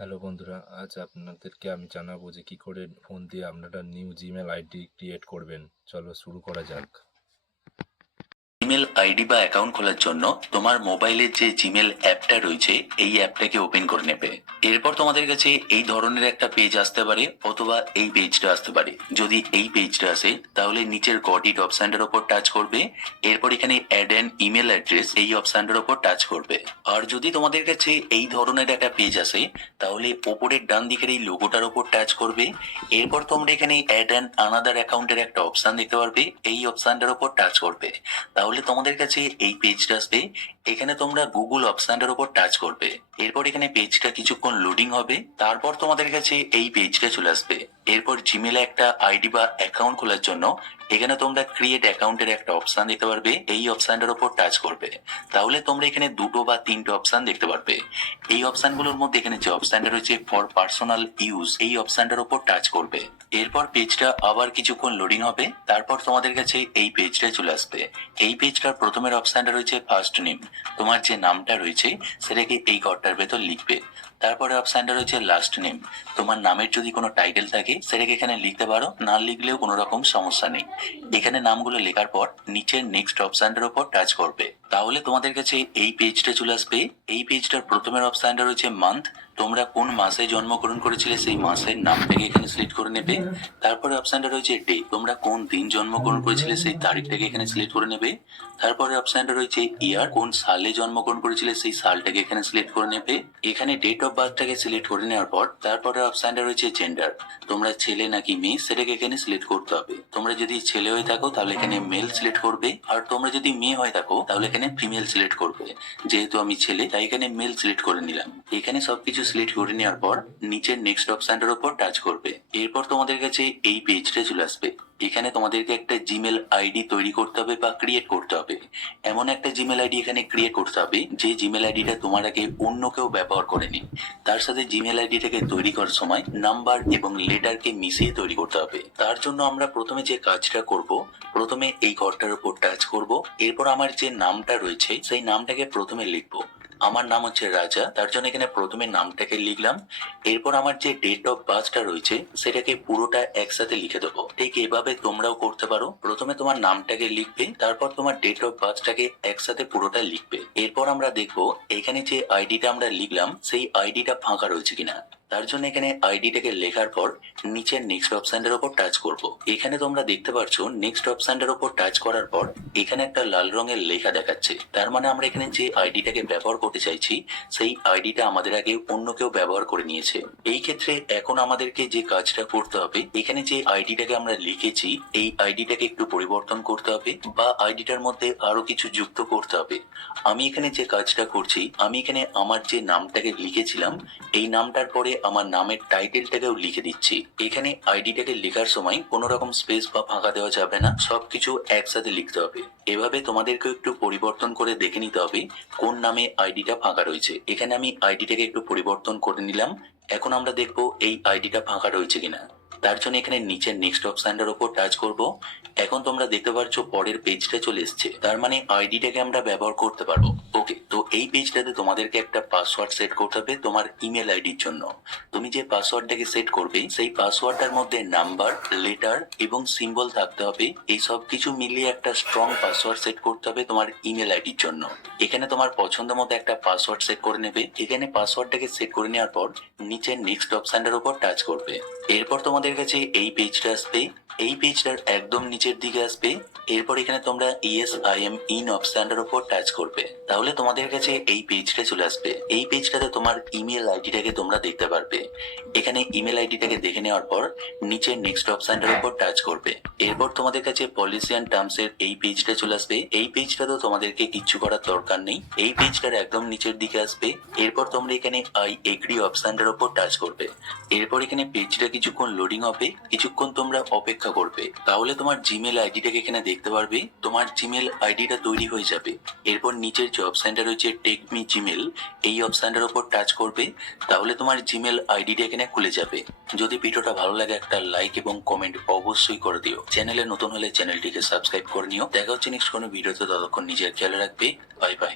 Hello বন্ধুরা, আজ আপনাদেরকে আমি জানাবো যে কি করে ফোন দিয়ে আপনারা নিউ জিমেল আইডি ক্রিয়েট করবেন। চলো শুরু করা যাক। জিমেল আইডি বা অ্যাকাউন্ট খোলার জন্য তোমার মোবাইলের যে জিমেল অ্যাপটা রয়েছে এই অ্যাপটাকে ওপেন করে নেবে। এরপর তোমাদের কাছে এই ধরনের একটা পেজ আসতে পারে অথবা এই পেজটা আসতে পারে। যদি এই পেজটা আসে তাহলে নিচের গট ইট অপশনটার উপর টাচ করবে। এরপর এখানে অ্যাড অ্যান ইমেল অ্যাড্রেস এই অপশনটার উপর টাচ করবে। আর যদি তোমাদের কাছে এই ধরনের একটা পেজ আসে তাহলে ওপরের ডান দিকের এই লোগোটার উপর টাচ করবে। এরপর তোমরা এখানে অ্যাড অ্যান আনাদার অ্যাকাউন্টের একটা অপশন দেখতে পারবে, এই অপশনটার উপর টাচ করবে। তাহলে তোমাদের কাছে এই পেজটা আসবে। এখানে তোমরা গুগল অপশনটার উপর টাচ করবে। এরপর এখানে পেজটা কিছুক্ষণ লোডিং হবে, তারপর তোমাদের কাছে এই পেজটা চলে আসবে। এরপর জিমেলে একটা আইডি বা অ্যাকাউন্ট খোলার জন্য এখানে তোমরা ক্রিয়েট অ্যাকাউন্টের একটা অপশন দেখতে পারবে, এই অপশনটার উপর টাচ করবে। তাহলে তোমরা এখানে দুটো বা তিনটে অপশন দেখতে পারবে। এই অপশনগুলোর মধ্যে এখানে যে অপশনটা রয়েছে ফর পার্সোনাল ইউজ এই অপশনটার উপর টাচ করবে। এরপর পেজটা আবার কিছুক্ষণ লোডিং হবে, তারপর তোমাদের কাছে এই পেজটা চলে আসবে। এই পেজটার প্রথমের অপশনটা রয়েছে ফার্স্ট নেম, তোমার যে নামটা রয়েছে সেটাকে এই ঘরটার ভেতর লিখবে। তারপরে অপশনটা রয়েছে লাস্ট নেম, তোমার নামের যদি কোনো টাইটেল থাকে সেটাকে এখানে লিখতে পারো, না লিখলেও কোনো রকম সমস্যা নেই। এখানে নামগুলো লেখার পর নিচের নেক্সট অপশনটার উপর টাচ করবে। তাহলে তোমাদের কাছে এই পেজটা চলে আসবে। এই পেজটার প্রথমের অপশনটা রয়েছে মান্থ, তোমরা কোন মাসে জন্মগ্রহণ করেছিলে সেই মাসের নামটাকে এখানে সিলেক্ট করে নেবে। তারপরে অপশনটা রয়েছে ডে, তোমরা কোন দিন জন্মগ্রহণ করেছিলে সেই তারিখটাকে এখানে সিলেক্ট করে নেবে। তারপরে অপশনটা রয়েছে ইয়ার, কোন সালে জন্মগ্রহণ করেছিলে সেই সালটাকে এখানে সিলেক্ট করে নেবে। এখানে ডেট অফ বার্থটাকে সিলেক্ট করে নেওয়ার পর তারপরে অপশনটা রয়েছে জেন্ডার, তোমরা ছেলে নাকি মেয়ে সেটাকে এখানে সিলেক্ট করতে হবে। তোমরা যদি ছেলে হয়ে থাকো তাহলে এখানে মেল সিলেক্ট করবে, আর তোমরা যদি মেয়ে হয়ে থাকো তাহলে এখানে ফিমেল সিলেক্ট করবে। যেহেতু আমি ছেলে তাই এখানে মেল সিলেক্ট করে নিলাম। এখানে সবকিছু সিলেক্ট করে নেওয়ার পর নিচের নেক্সট অপশনটার উপর টাচ করবে। এরপর তোমাদের কাছে এই পেজটা চলে আসবে। এখানে তোমাদেরকে একটা জিমেল আইডি তৈরি করতে হবে বা ক্রিয়েট করতে হবে। এমন একটা জিমেল আইডি এখানে ক্রিয়েট করতে হবে যে জিমেল আইডিটা তোমার আগে অন্য কেউ ব্যবহার করেনি। তার সাথে জিমেল আইডিটাকে তৈরি করার সময় নাম্বার এবং লেটারকে মিশিয়ে তৈরি করতে হবে। তার জন্য আমরা প্রথমে যে কাজটা করব, প্রথমে এই ঘরটার উপর টাচ করব। এরপর আমার যে নামটা রয়েছে সেই নামটাকে প্রথমে লিখবো। আমার নাম হচ্ছে রাজা, তার জন্য এখানে প্রথমে নামটাকে লিখলাম। এরপর আমার যে ডেট অফ বার্থটা রয়েছে সেটাকে পুরোটা একসাথে লিখে দেবো। ঠিক এভাবে তোমরাও করতে পারো। প্রথমে তোমার নামটাকে লিখবে, তারপর তোমার ডেট অফ বার্থটাকে একসাথে পুরোটা লিখবে। এরপর আমরা দেখবো এখানে যে আইডিটা আমরা লিখলাম সেই আইডিটা ফাঁকা রয়েছে কিনা। তার জন্য এখানে আইডিটাকে লেখার পর নিচের নেক্সট অপশনটার উপর টাচ করব। এখানে তোমরা দেখতে পাচ্ছ নেক্সট অপশনটার উপর টাচ করার পর এখানে একটা লাল রঙের লেখা দেখাচ্ছে। তার মানে আমরা এখানে যে আইডিটাকে ব্যবহার করতে চাইছি সেই আইডিটা আমাদের আগে অন্য কেউ ব্যবহার করে নিয়েছে। এই ক্ষেত্রে এখন আমাদেরকে যে কাজটা করতে হবে, এখানে যে আইডিটাকে আমরা লিখেছি এই আইডিটাকে একটু পরিবর্তন করতে হবে বা আইডিটার মধ্যে আরো কিছু যুক্ত করতে হবে। আমি এখানে যে কাজটা করছি, আমি এখানে আমার যে নামটাকে লিখেছিলাম এই নামটার পরে আমার নামের টাইটেলটাকেও লিখে দিচ্ছি। এখানে আইডিটাকে লেখার সময় কোনো রকম স্পেস বা ফাঁকা দেওয়া যাবে না, সবকিছু একসাথে লিখতে হবে। এভাবে তোমাদেরকে একটু পরিবর্তন করে দেখে নিতে হবে কোন নামে আইডিটা ফাঁকা রয়েছে। এখানে আমি আইডিটাকে একটু পরিবর্তন করে নিলাম। এখন আমরা দেখবো এই আইডিটা ফাঁকা রয়েছে কিনা। তার জন্য এখানে নিচের নেক্সট অপশনটার উপর টাচ করব। এখন তোমরা দেখতে পাচ্ছ পরের পেজটা চলে এসছে, তার মানে আইডিটাকে আমরা ব্যবহার করতে পারবো। ওকে, তো এই পেজটাতে তোমাদেরকে একটা পাসওয়ার্ড সেট করতে হবে তোমার ইমেল আইডির জন্য। তুমি যে পাসওয়ার্ডটাকে সেট করবে সেই পাসওয়ার্ডটার মধ্যে নাম্বার, লেটার এবং সিম্বল থাকতে হবে। এই সব কিছু মিলিয়ে একটা স্ট্রং পাসওয়ার্ড সেট করতে হবে তোমার ইমেল আইডির জন্য। এখানে তোমার পছন্দ মতো একটা পাসওয়ার্ড সেট করে নেবে। এখানে পাসওয়ার্ডটাকে সেট করে নেওয়ার পর নিচের নেক্সট অপশনটার উপর টাচ করবে। এরপর তোমাদের কাছে এই পেজটা আসবে। এই পেজটার একদম নিচের দিকে আসবে। এরপর এখানে তোমরা ইয়েস আই এম ইন অপশনটার উপর টাচ করবে। তাহলে তোমাদের কাছে এই পেজটা চলে আসবে। এই পেজটাতে তোমার ইমেল আইডিটাকে তোমরা দেখতে পারবে। এখানে ইমেল আইডিটাকে দেখে নেওয়ার পর নিচের নেক্সট অপশনটার উপর টাচ করবে। এরপর তোমাদের কাছে পলিসি অ্যান্ড টার্মস এর এই পেজটা চলে আসবে। এই পেজটাতেও তোমাদেরকে কিচ্ছু করার দরকার নেই, এই পেজটার একদম নিচের দিকে আসবে। এরপর তোমরা এখানে আই এগ্রি অপশনটার উপর টাচ করবে। এরপর এখানে পেজটা কিছুক্ষণ লোডিং হবে, কিছুক্ষণ তোমরা অপেক্ষা করবে। তাহলে তোমার জিমেল আইডিটাকে এখানে দেখতে পারবে। তোমার জিমেল আইডিটা তৈরি হয়ে যাবে। এরপর নিচের যে অপশনটা রয়েছে টেক মি জিমেল এই অপশনটার উপর টাচ করবে। তাহলে তোমার জিমেল আইডিটা এখানে খুলে যাবে। যদি ভিডিওটা ভালো লাগে একটা লাইক এবং কমেন্ট অবশ্যই করে দিও। চ্যানেলে নতুন হলে চ্যানেলটিকে সাবস্ক্রাইব করে নিও। দেখা হচ্ছে নেক্সট কোনো ভিডিওতে, ততক্ষণ নিজের খেয়াল রাখবে। Bye bye.